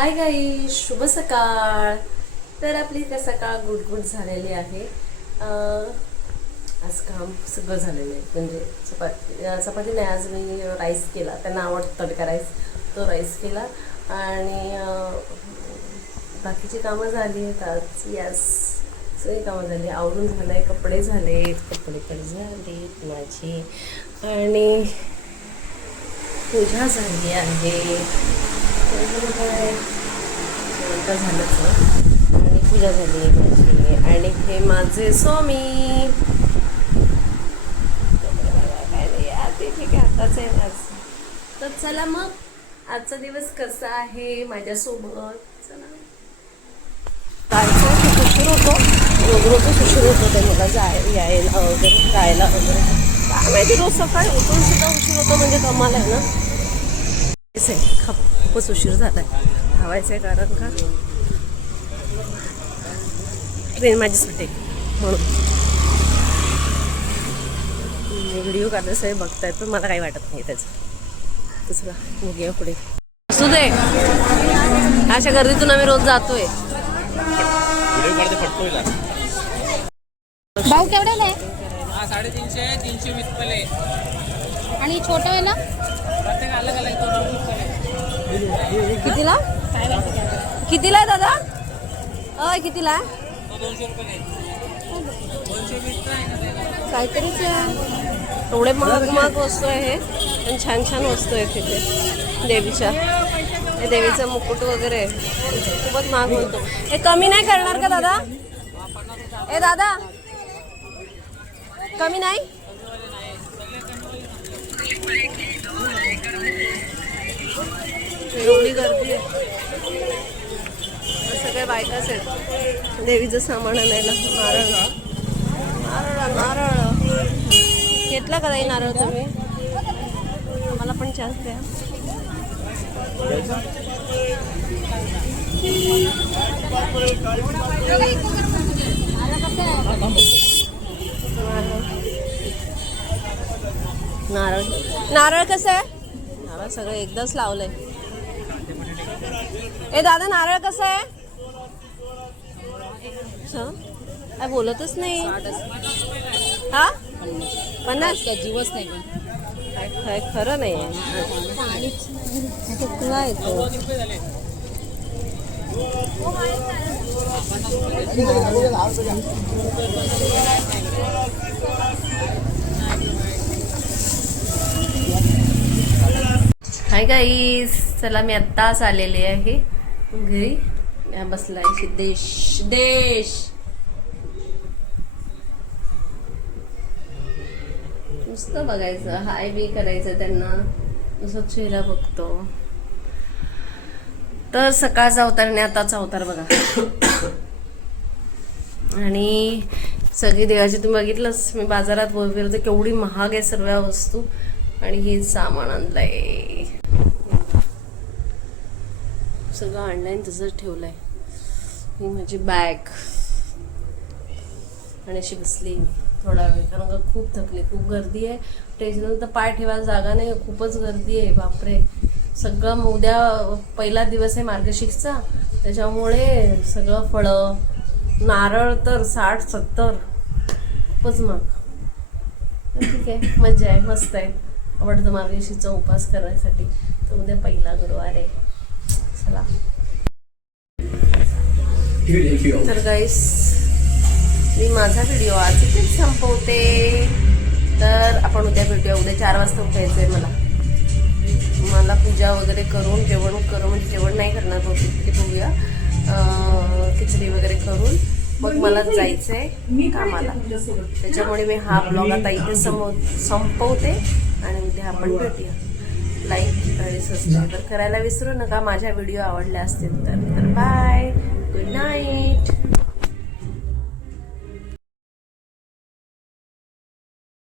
Hi guys, शुभ सकाळ. तर आपली त्या सकाळ गुडगुड झालेली आहे. आज काम सगळं झालेलं आहे. म्हणजे चपाती नाही, आज मी राईस केला. त्यांना आवडतं तडका राईस, तो राईस केला. आणि बाकीची कामं झाली आहेत आज. यस, सगळी कामं झाली, आवरून झालं आहे, कपडे झालेत, कपडे पण झालेत माझी. आणि पूजा झाली आहे, झालंच. आणि पूजा झाली माझी. आणि हे माझे स्वामी. काय नाही यार, ते ठीक आहे, आताच आहे आज. तर चला मग, आजचा दिवस कसा आहे माझ्यासोबत. चला, कालचा खूप उशीर होतो, रोजच उशीर होतो ते मला यायला वगैरे, जायला वगैरे. काय माहिती, रोज सकाळी उठून सुद्धा उशीर होतो, म्हणजे कमाल आहे ना. खूपच उशीर झाला आहे, धावायचं आहे. कारण का ट्रेन माझी सुटे म्हणून मी व्हिडिओ काढण्यास बघताय, पण मला काही वाटत नाही त्याचं. दुसरा बघूया पुढे. असू दे, अशा गर्दीतून आम्ही रोज जातोय. भाऊ केवढ्याला आहे? 350, 320 रुपये. आणि छोटं आहे ना? प्रत्येक अलग अलग. कितीला कितीला आहे दादा? कितीला आहे? 200 रुपये. 220 आहे ना. काहीतरीच आहे. एवढे महाग वस्तू आहे, पण छान छान वस्तू आहे तिथे देवीच्या. हे देवीचा मुकुट वगैरे खूपच महाग बोलतो. हे कमी नाही करणार का दादा? ए दादा, कमी नाही? एवढी गर्दी आहे, सगळ्या बायकाच आहेत देवीचं सामान आणायला. नारळ नारळ घेतला का नाही नारळ तुम्ही? मला पण चान्स द्या. नारळ नारळ कसं आहे? नारळ सगळं एकदाच लावलंय. ए दादा, नारळ कसं आहे? काय बोलतच नाही. हा, 50 जीवच नाही. काय खरं नाही आहे. हाय गाईस, चला मी आत्ताच आलेले आहे घरी. बसलाय सिद्धेश. नुसतं बघायचं, हाय बी करायचं त्यांना, नुसतं चेहरा बघतो. तर सकाळचा अवतार आणि आताचा अवतार बघा. आणि सगळी देवाची तुम्ही बघितलंच, मी बाजारात वगैरे केवढी महाग आहे सर्व वस्तू. आणि हे सामान आणलंय, सगळं ऑनलाईन तसंच ठेवलंय. ही माझी बॅग. आणि अशी बसली मी थोडा वेळ, कारण का खूप थकली, खूप गर्दी आहे. स्टेशनला तर पाय ठेवायला जागा नाही, खूपच गर्दी आहे. बापरे, सगळं उद्या पहिला दिवस आहे मार्गशीर्षचा, त्याच्यामुळे सगळं फळं, नारळ तर 60-70, खूपच महाग. ठीक आहे, मजा आहे, मस्त आहे. आवडतं मार्गशीर्षचा उपास करायसाठी. तर उद्या पहिला गुरुवार आहे. चला, तर गाईस, मी माझा व्हिडिओ आज इथेच संपवते. तर आपण उद्या भेटूया. उद्या 4 वाजता उठायचंय मला पूजा वगैरे करून, जेवण करून, म्हणजे जेवण नाही करणार बहुतेक, ते बघूया. खिचडी वगैरे करून मग मला जायचंय कामाला. त्याच्यामुळे मी हा ब्लॉग आता इथे संपवते. आणि उद्या आपण भेटूया. लाईक आणि सबस्क्राईब करायला विसरू नका. माझ्या व्हिडिओ आवडले असतील तर बाय, गुड नाईट.